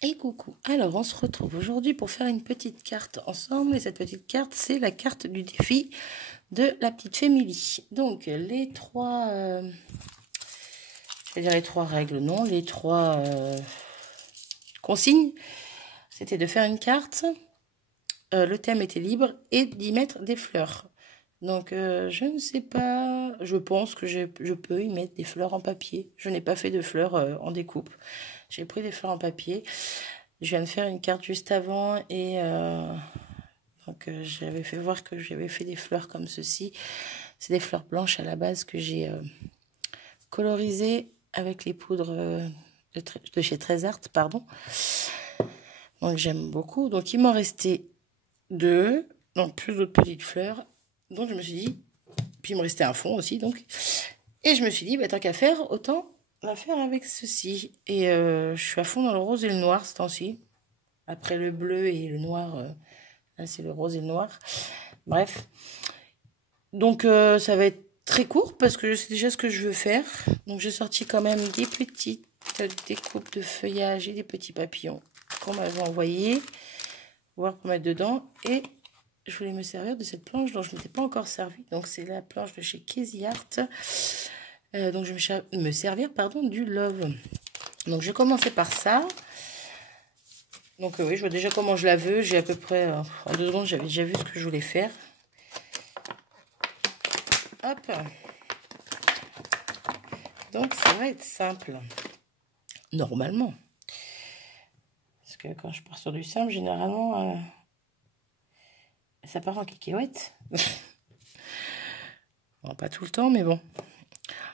Et coucou, alors on se retrouve aujourd'hui pour faire une petite carte ensemble, et cette petite carte c'est la carte du défi de la petite Family. Donc les trois, je vais dire les trois règles, non, les trois consignes, c'était de faire une carte, le thème était libre et d'y mettre des fleurs. Donc je ne sais pas, je pense que je peux y mettre des fleurs en papier. Je n'ai pas fait de fleurs en découpe, j'ai pris des fleurs en papier. Je viens de faire une carte juste avant et donc j'avais fait voir que j'avais fait des fleurs comme ceci. C'est des fleurs blanches à la base que j'ai colorisées avec les poudres de chez Trésart, pardon. Donc j'aime beaucoup. Donc il m'en restait deux, donc plus d'autres petites fleurs. Donc je me suis dit, puis il me restait un fond aussi, donc. Et je me suis dit, bah, tant qu'à faire, autant la faire avec ceci. Et je suis à fond dans le rose et le noir ce temps-ci. Après le bleu et le noir, là c'est le rose et le noir. Bref. Donc ça va être très court parce que je sais déjà ce que je veux faire. Donc j'ai sorti quand même des petites découpes de feuillage et des petits papillons qu'on m'avait envoyés, voir pour mettre dedans. Et je voulais me servir de cette planche dont je ne m'étais pas encore servi. Donc c'est la planche de chez Casey Art. Donc je vais me servir du Love. Donc je vais commencer par ça. Donc oui, je vois déjà comment je la veux. J'ai à peu près, en 2 secondes, j'avais déjà vu ce que je voulais faire. Hop. Donc ça va être simple. Normalement. Parce que quand je pars sur du simple, généralement, ça part en cacahuète. Bon, pas tout le temps, mais bon.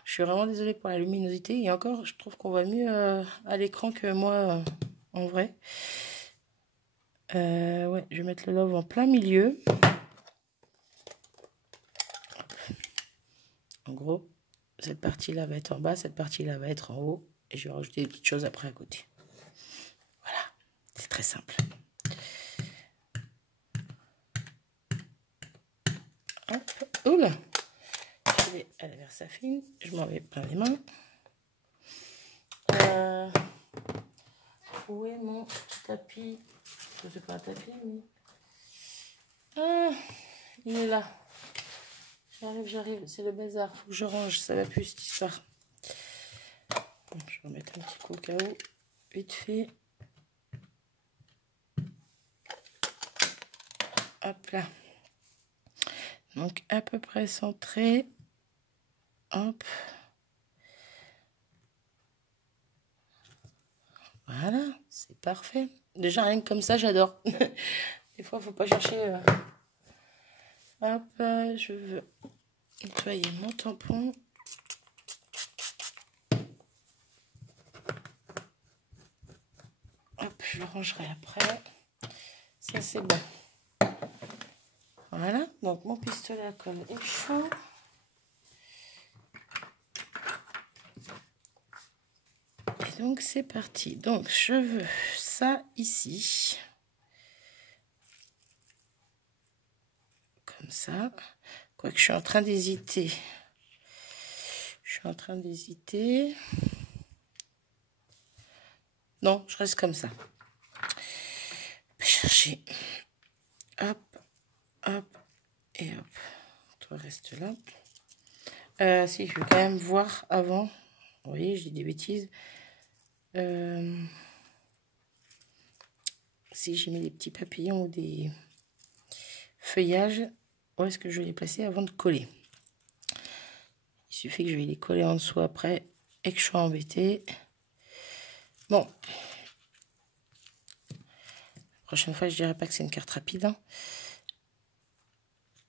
Je suis vraiment désolée pour la luminosité. Et encore, je trouve qu'on voit mieux à l'écran que moi en vrai. Ouais, je vais mettre le Love en plein milieu. En gros, cette partie-là va être en bas, cette partie-là va être en haut. Et je vais rajouter des petites choses après à côté. Voilà, c'est très simple. Hop, oula, je vais aller vers sa fine. Je m'en vais plein les mains. Où est mon tapis? C'est pas un tapis, mais... Ah, il est là. J'arrive, c'est le bazar. Faut que je range, ça va plus cette histoire. Bon, je vais remettre un petit coup au cas où. Vite fait. Hop là. Donc à peu près centré. Hop. Voilà, c'est parfait. Déjà rien que comme ça, j'adore. Des fois, faut pas chercher. Hop, je veux nettoyer mon tampon. Hop, je le rangerai après. Ça, c'est bon. Voilà, donc mon pistolet à colle est chaud. Et donc, c'est parti. Donc, je veux ça ici. Comme ça. Quoique, je suis en train d'hésiter. Non, je reste comme ça. Je vais chercher. Hop, hop, et hop. Toi, reste là. Si, je vais quand même voir avant. Vous voyez, je dis des bêtises. Si j'ai mis des petits papillons ou des feuillages, où est-ce que je vais les placer avant de coller? Il suffit que je vais les coller en dessous après et que je sois embêtée. Bon. La prochaine fois, je dirais pas que c'est une carte rapide. Hein.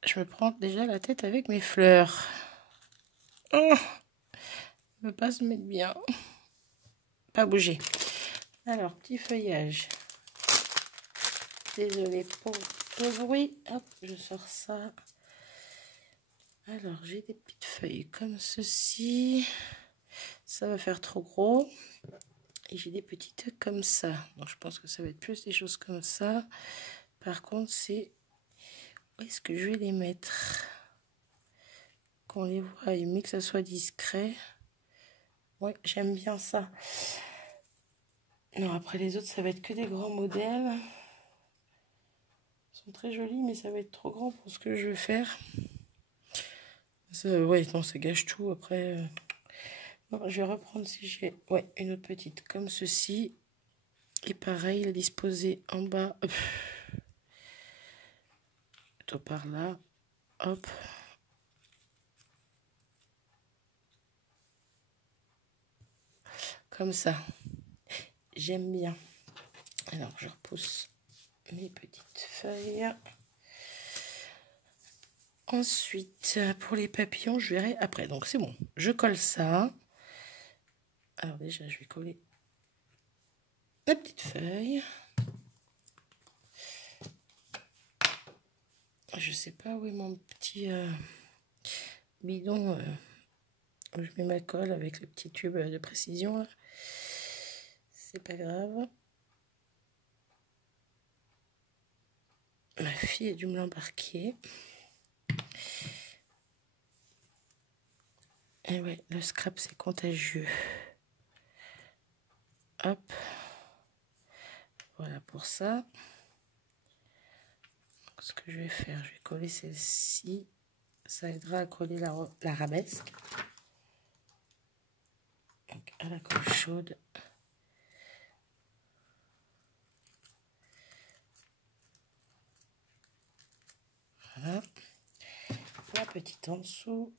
Je me prends déjà la tête avec mes fleurs. Oh, ne veut pas se mettre bien. Pas bouger. Alors, petit feuillage. Désolée pour le bruit. Hop, je sors ça. Alors, j'ai des petites feuilles comme ceci. Ça va faire trop gros. Et j'ai des petites comme ça. Donc, je pense que ça va être plus des choses comme ça. Par contre, c'est... Où est-ce que je vais les mettre? Qu'on les voie, mais que ça soit discret. Ouais, j'aime bien ça. Non, après les autres, ça va être que des grands modèles. Ils sont très jolis, mais ça va être trop grand pour ce que je veux faire. Ça, ouais, non, ça gâche tout. Après, non, je vais reprendre si j'ai une autre petite comme ceci. Et pareil, la disposer en bas. Plutôt par là. Hop. Comme ça. J'aime bien. Alors, je repousse mes petites feuilles. Ensuite, pour les papillons, je verrai après. Donc, c'est bon. Je colle ça. Alors, déjà, je vais coller la petite feuille. Je sais pas où est mon petit bidon où je mets ma colle avec le petit tube de précision là. C'est pas grave. Ma fille a dû me l'embarquer. Et ouais, le scrap c'est contagieux. Hop. Voilà pour ça. Donc, ce que je vais faire, je vais coller celle-ci. Ça aidera à coller l'arabesque. Donc à la colle chaude. Voilà. La petite en dessous.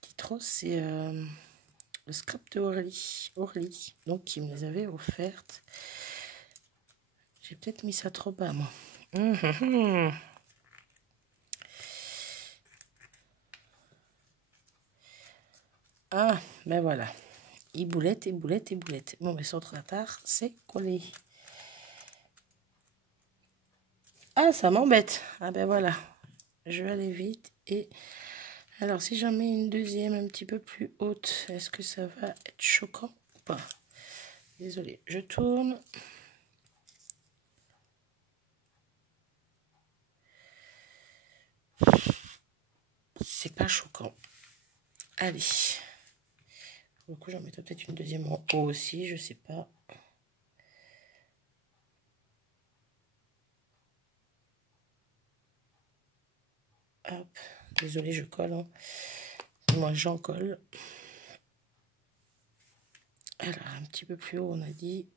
Petite rose, c'est le scrap de Orly. Donc, qui me les avait offertes. J'ai peut-être mis ça trop bas, moi. Ah, ben voilà. Et boulette, et boulette, et boulette. Bon, mais sans trop tard, c'est collé. Ah, ça m'embête. Ah, ben voilà. Je vais aller vite. Et alors, si j'en mets une deuxième un petit peu plus haute, est-ce que ça va être choquant ou pas? Désolée, je tourne. C'est pas choquant. Allez. Pour le coup, j'en mettrai peut-être une deuxième en haut aussi, je sais pas. Hop. Désolée, je colle. Hein. Moi, j'en colle. Alors, un petit peu plus haut, on a dit.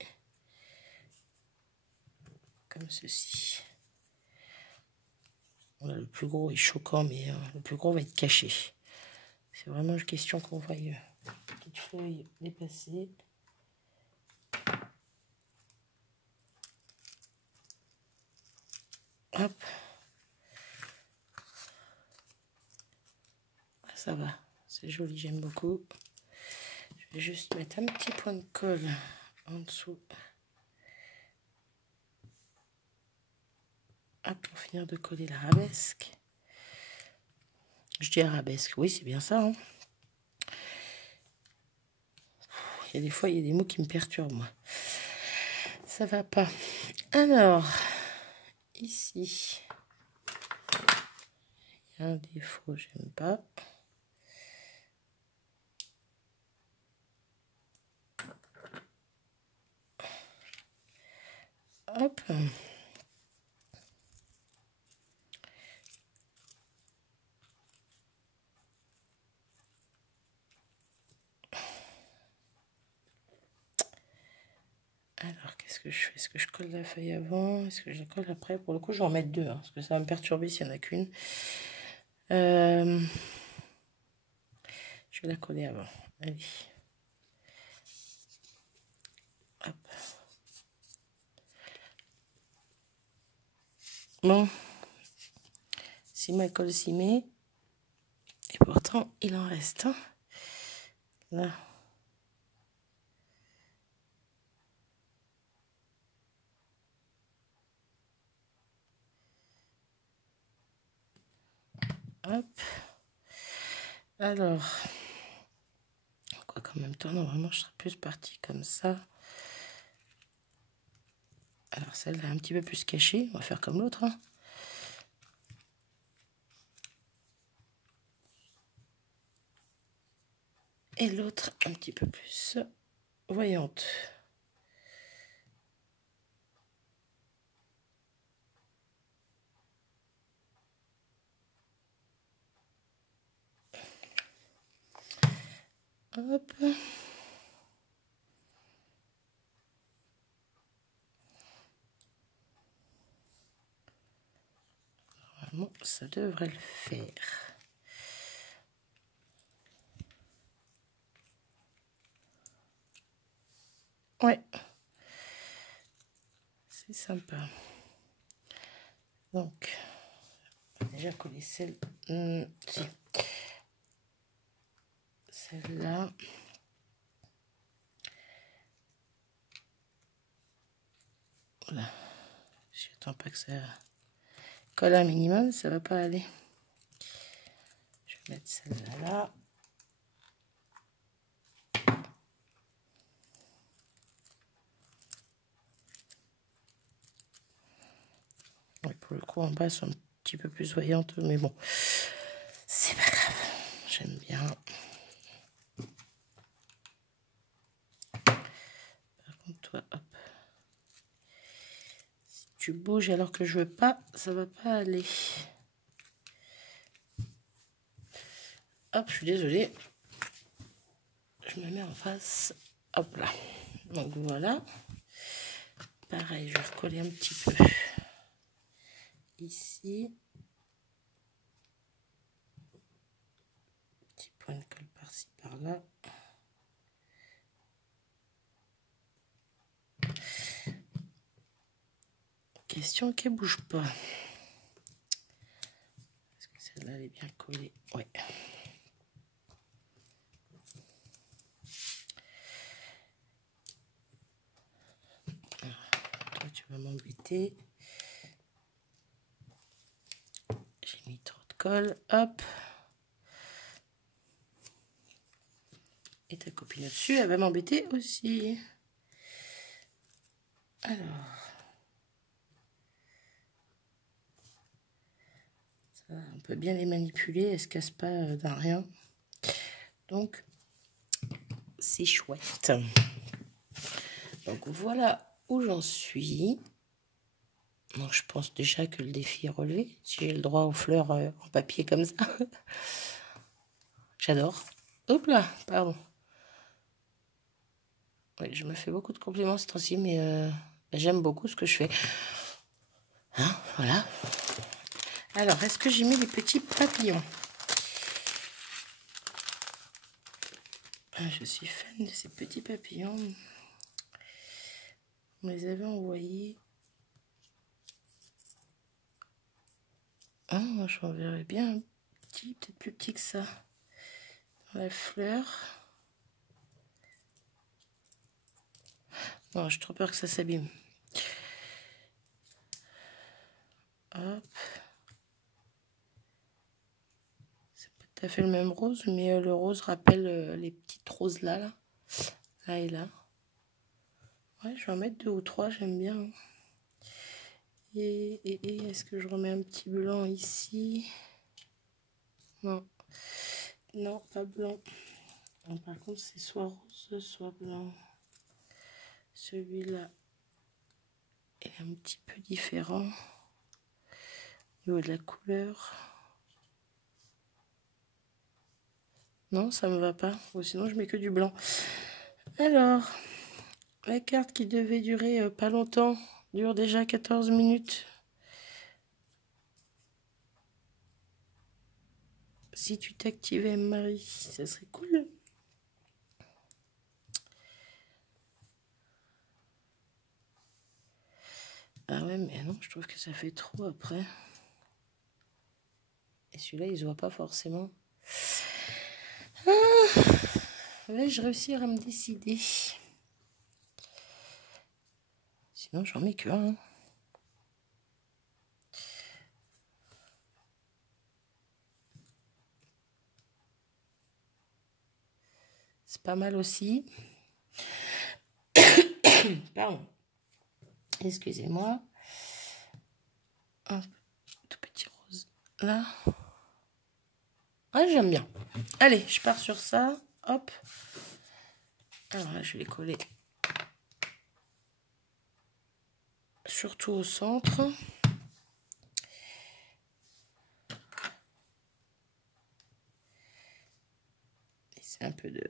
Comme ceci. Voilà, le plus gros est choquant, mais le plus gros va être caché. C'est vraiment une question qu'on voie petite feuille dépasser. Hop. Ah, ça va, c'est joli, j'aime beaucoup. Je vais juste mettre un petit point de colle en dessous. Hop, pour finir de coller l'arabesque. Je dis arabesque, oui, c'est bien ça. Hein. Il y a des fois, il y a des mots qui me perturbent, moi. Ça va pas. Alors, ici, il y a un défaut, j'aime pas. Hop. Alors, qu'est-ce que je fais? Est-ce que je colle la feuille avant? Est-ce que je la colle après? Pour le coup, je vais en mettre deux, hein, parce que ça va me perturber s'il n'y en a qu'une. Je vais la coller avant. Allez. Hop. Bon. Si ma colle s'y met. Et pourtant, il en reste. Hein. Là. Hop. Alors, quoi qu'en même temps, normalement, je serais plus partie comme ça. Alors, celle-là un petit peu plus cachée. On va faire comme l'autre. Hein. Et l'autre un petit peu plus voyante. Hop. Normalement, ça devrait le faire. Ouais. C'est sympa. Donc, déjà collé celle... si. Celle-là. Voilà. J'attends pas que ça colle un minimum, ça va pas aller. Je vais mettre celle-là là. Ouais, pour le coup, en bas, elles sont un petit peu plus voyantes, mais bon, c'est pas grave. J'aime bien. Par contre, toi, hop. Si tu bouges alors que je veux pas, ça va pas aller. Hop, je suis désolée. Je me mets en face. Hop là. Donc voilà. Pareil, je vais recoller un petit peu ici. Petit point de colle par-ci, par-là. Question qu'elle bouge pas. Est-ce que celle-là elle est bien collée? Ouais. Toi, tu vas m'embêter. J'ai mis trop de colle. Hop. Et ta copine au-dessus, elle va m'embêter aussi. Alors. Ça, on peut bien les manipuler. Elles ne se cassent pas d'un rien. Donc, c'est chouette. Donc, voilà où j'en suis. Donc, je pense déjà que le défi est relevé. Si j'ai le droit aux fleurs en papier comme ça. J'adore. Hop là, pardon. Oui, je me fais beaucoup de compliments ce temps-ci, mais j'aime beaucoup ce que je fais. Hein, voilà. Alors, est-ce que j'ai mis les petits papillons? Je suis fan de ces petits papillons. On les avait envoyés. Ah, j'en verrais bien un petit, peut-être plus petit que ça. Dans la fleur. Non, j'ai trop peur que ça s'abîme. Hop. C'est pas tout à fait le même rose, mais le rose rappelle les petites roses là, là. Là et là. Ouais, je vais en mettre 2 ou 3, j'aime bien. Et est-ce que je remets un petit blanc ici? Non. Non, pas blanc. Non, par contre, c'est soit rose, soit blanc. Celui-là est un petit peu différent au niveau de la couleur. Non, ça me va pas. Ou sinon, je mets que du blanc. Alors, la carte qui devait durer pas longtemps dure déjà 14 minutes. Si tu t'activais, Marie, ça serait cool. Ah ouais, mais non, je trouve que ça fait trop après. Et celui-là, il se voit pas forcément. Ah, vais-je réussir à me décider? Sinon, j'en mets que un. C'est pas mal aussi. Pardon. Excusez-moi. Un tout petit rose là. Ah, j'aime bien. Allez, je pars sur ça. Hop. Alors là, je vais les coller surtout au centre. Et c'est un peu de...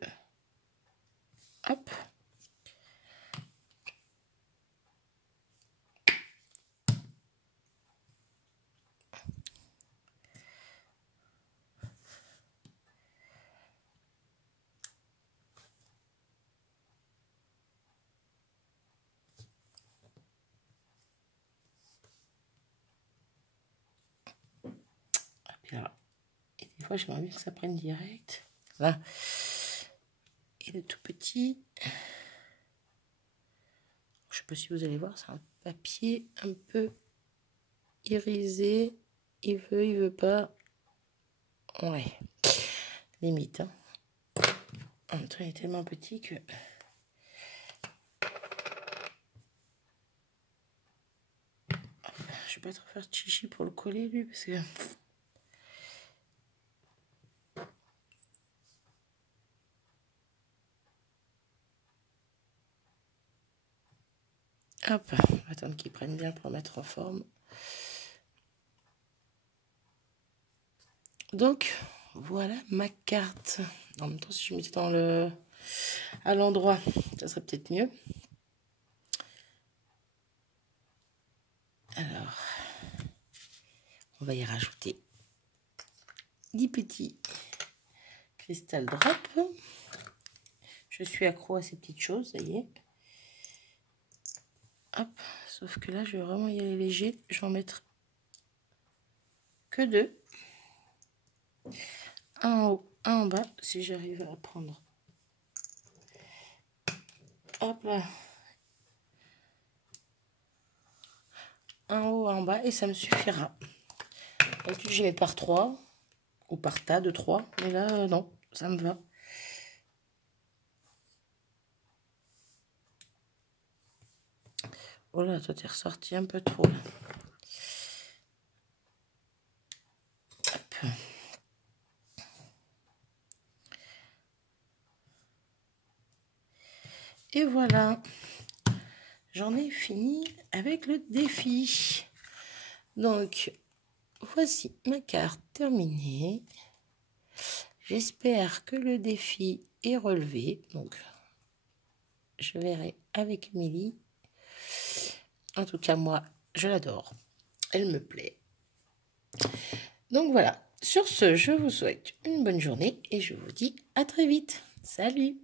Hop. Là. Et des fois, j'aimerais bien que ça prenne direct. Là. Et le tout petit. Je sais pas si vous allez voir, c'est un papier un peu irisé. Il veut pas. Ouais. Limite. Hein. En même temps, il est tellement petit que... Je vais pas trop faire de chichi pour le coller, lui, parce que... Hop, on va attendre qu'il prenne bien pour mettre en forme. Donc, voilà ma carte. En même temps, si je mettais à l'endroit, ça serait peut-être mieux. Alors, on va y rajouter 10 petits cristal drop. Je suis accro à ces petites choses, ça y est. Hop, sauf que là, je vais vraiment y aller léger. Je vais en mettre que 2. Un en haut, un en bas, si j'arrive à prendre. Hop là. Un haut, un en bas, et ça me suffira. D'habitude, je mets par 3, ou par tas de 3, mais là, non, ça me va. Oh là, toi, t'es ressorti un peu trop. Hop. Et voilà. J'en ai fini avec le défi. Donc, voici ma carte terminée. J'espère que le défi est relevé. Donc, je verrai avec Émilie. En tout cas, moi, je l'adore. Elle me plaît. Donc voilà. Sur ce, je vous souhaite une bonne journée et je vous dis à très vite. Salut!